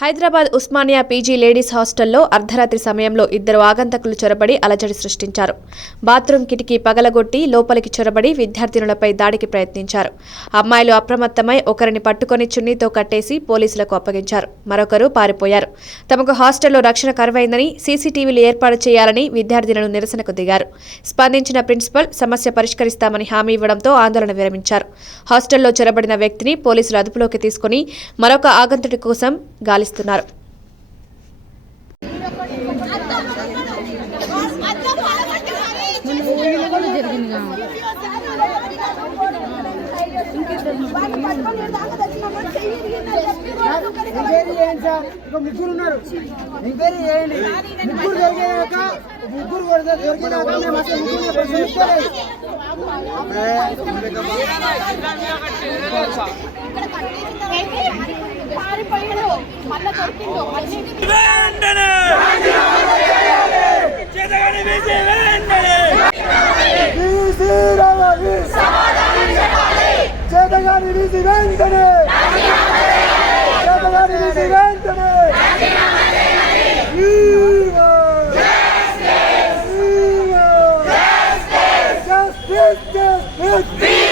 Hyderabad Osmania PG ladies హాస్టల్లో అర్ధరాత్రి సమయంలో ఇద్దరు ఆగంతకులు చొరబడి అలజడి సృష్టించారు. బాత్రూం కిటికీ పగలగొట్టి లోపలికి చొరబడి విద్యార్థినులపై దాడికి ప్రయత్నించారు. అమ్మాయిలు అప్రమత్తమై ఒకరిని పట్టుకొని చున్నీతో కట్టేసి పోలీసులకు అప్పగించారు. మరొకరు పారిపోయారు. తమకు హాస్టల్లో రక్షణ కరువైందని సీసీటీవీలు ఏర్పాటు చేయాలని విద్యార్థినులు నిరసనకు దిగారు. స్పందించిన ప్రిన్సిపల్ సమస్య పరిష్కరిస్తామని హామీ ఇవ్వడంతో ఆందోళన విరమించారు. హాస్టల్లో చొరబడిన వ్యక్తిని పోలీసులు అదుపులోకి తీసుకుని మరొక ఆగంతుడి కోసం గాలి ఎంక్వైరీ చేయండి సార్ ఇక ముగ్గురు ఉన్నారు ఎంక్వైరీ చేయండి ముగ్గురు దొరికేదాక ముగ్గురు కొడితే దొరికేదాక మేము అసలు ముగ్గురు ప్రశ్నించలేదు పారిపోయాడు మళ్ళీ దొరికిందో మళ్ళీ చేతగాని వీసి వెంటనే చేతగాని వీసి వెంటనే Justice! Justice! Justice!